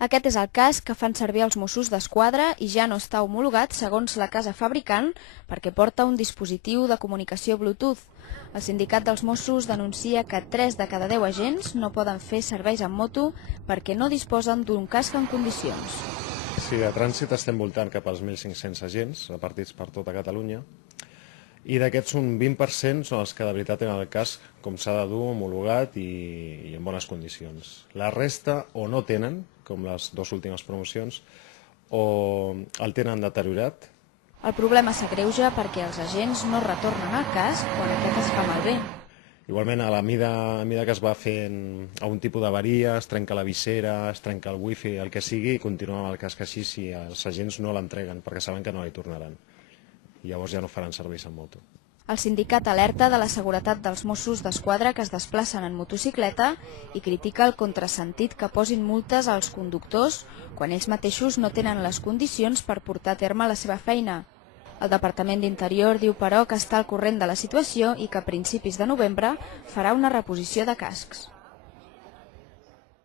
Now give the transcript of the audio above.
Aquest és el casc que fan servir els Mossos d'Esquadra i ja no està homologat segons la casa fabricant perquè porta un dispositiu de comunicació Bluetooth. El sindicat dels Mossos denuncia que 3 de cada 10 agents no poden fer serveis en moto perquè no disposen d'un casc en condicions. Sí, de trànsit estem voltant cap als 1.500 agents repartits per tota Catalunya i d'aquests un 20% són els que de veritat tenen el casc com s'ha de dur, homologat i en bones condicions. La resta o no tenen, com les dues últimes promocions, o el tenen deteriorat. El problema s'agreuja perquè els agents no retornen el casc quan aquest es fa malbé. Igualment, a la mida que es va fent algun tipus d'avaria, es trenca la visera, es trenca el wifi, el que sigui, i continua amb el casc així si els agents no l'entreguen, perquè saben que no li tornaran. I llavors ja no faran serveis en moto. El sindicat alerta de la seguretat dels Mossos d'Esquadra que es desplacen en motocicleta i critica el contrasentit que posin multes als conductors quan ells mateixos no tenen les condicions per portar a terme la seva feina. El Departament d'Interior diu, però, que està al corrent de la situació i que a principis de novembre farà una reposició de cascs.